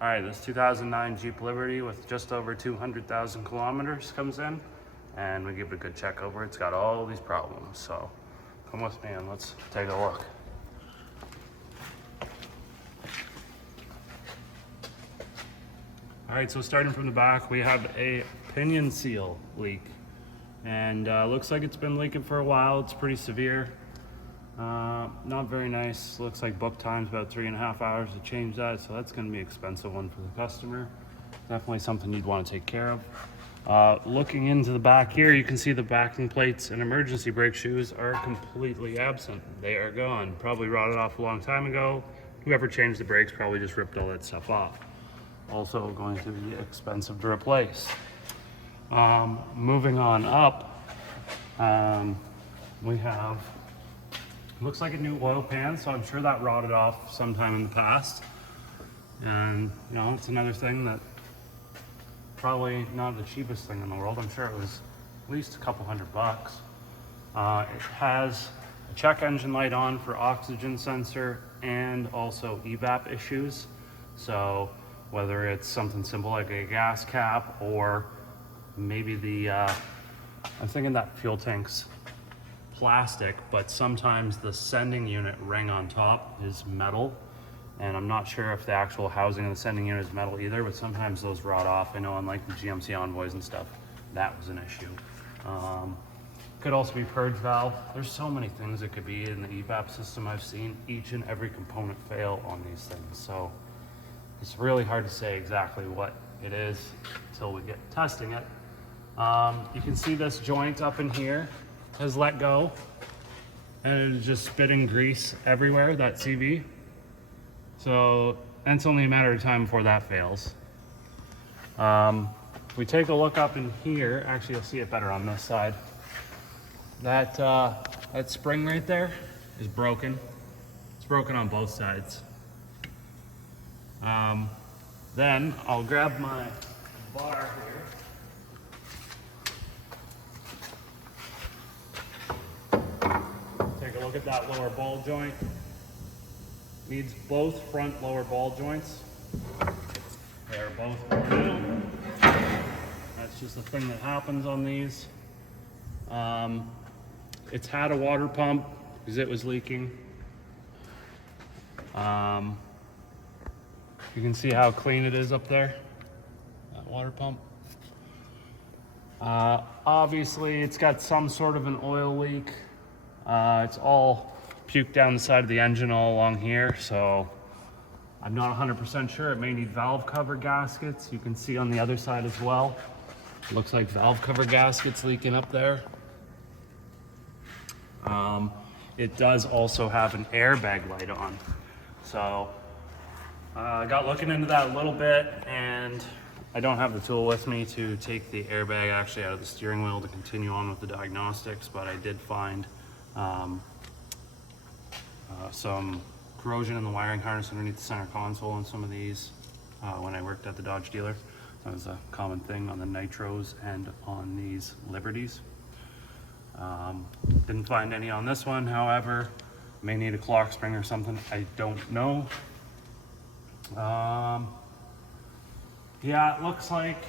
All right, this 2009 Jeep Liberty with just over 200,000 kilometers comes in, and we give it a good check over. It's got all these problems, so come with me and let's take a look. All right, so starting from the back, we have a pinion seal leak, and looks like it's been leaking for a while. It's pretty severe. Not very nice. Looks like book time's about 3.5 hours to change that, so that's going to be an expensive one for the customer. Definitely something you'd want to take care of. Looking into the back here, you can see the backing plates and emergency brake shoes are completely absent. They are gone. Probably rotted off a long time ago. Whoever changed the brakes probably just ripped all that stuff off. Also going to be expensive to replace. Moving on up, we have, looks like a new oil pan, so I'm sure that rotted off sometime in the past. And you know, it's another thing that probably not the cheapest thing in the world. I'm sure it was at least a couple $100. It has a check engine light on for oxygen sensor and also evap issues. So whether it's something simple like a gas cap or maybe the, I'm thinking that fuel tank's plastic, but sometimes the sending unit ring on top is metal. And I'm not sure if the actual housing of the sending unit is metal either, but sometimes those rot off. I know on like the GMC Envoys and stuff, that was an issue. Could also be purge valve. There's so many things it could be in the evap system. I've seen each and every component fail on these things. So it's really hard to say exactly what it is until we get testing it. You can see this joint up in here has let go and it is just spitting grease everywhere, that CV. So it's only a matter of time before that fails. If we take a look up in here, actually you'll see it better on this side. That spring right there is broken. It's broken on both sides. Then I'll grab my bar here. Take a look at that lower ball joint. Needs both front lower ball joints. They are both worn out. That's just a thing that happens on these. It's had a water pump because it was leaking. You can see how clean it is up there, that water pump. Obviously, it's got some sort of an oil leak. It's all puked down the side of the engine all along here, so I'm not 100% sure. It may need valve cover gaskets. You can see on the other side as well. Looks like valve cover gaskets leaking up there. It does also have an airbag light on. So I got looking into that a little bit, and I don't have the tool with me to take the airbag actually out of the steering wheel to continue on with the diagnostics, but I did find some corrosion in the wiring harness underneath the center console on some of these when I worked at the Dodge dealer. That was a common thing on the Nitros and on these Liberties. Didn't find any on this one, however, may need a clock spring or something, I don't know. Yeah, it looks like,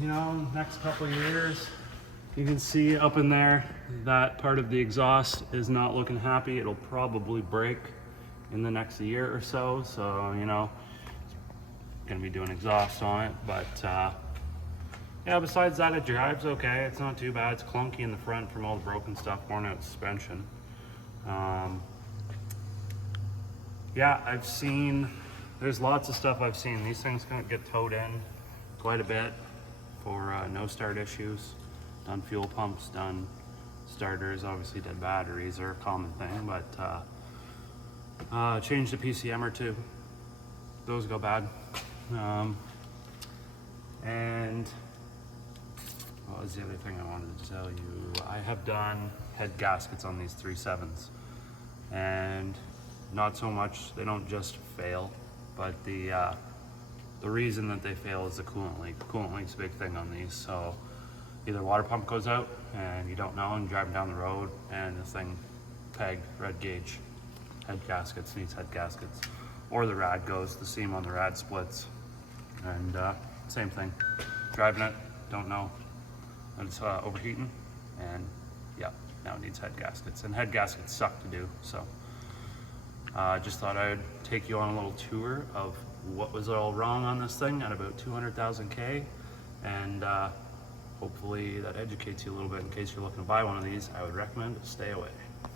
you know, next couple of years, you can see up in there, that part of the exhaust is not looking happy. It'll probably break in the next year or so. So, you know, gonna be doing exhaust on it, but yeah, besides that, it drives okay. It's not too bad. It's clunky in the front from all the broken stuff, worn out suspension. Yeah, I've seen, there's lots of stuff I've seen. These things can get towed in quite a bit for no start issues. Done fuel pumps, done starters, obviously dead batteries are a common thing, but changed the PCM or two. Those go bad. And what was the other thing I wanted to tell you? I have done head gaskets on these 3.7s, and not so much, they don't just fail, but the reason that they fail is the coolant leak. Coolant leak's a big thing on these, so either water pump goes out and you don't know, and you're driving down the road and this thing pegged, red gauge, head gaskets, needs head gaskets, or the rad goes, the seam on the rad splits, And same thing, driving it, don't know, it's overheating, and yeah, now it needs head gaskets, and head gaskets suck to do. So I just thought I would take you on a little tour of what was all wrong on this thing at about 200,000 K, and hopefully that educates you a little bit. In case you're looking to buy one of these, I would recommend stay away.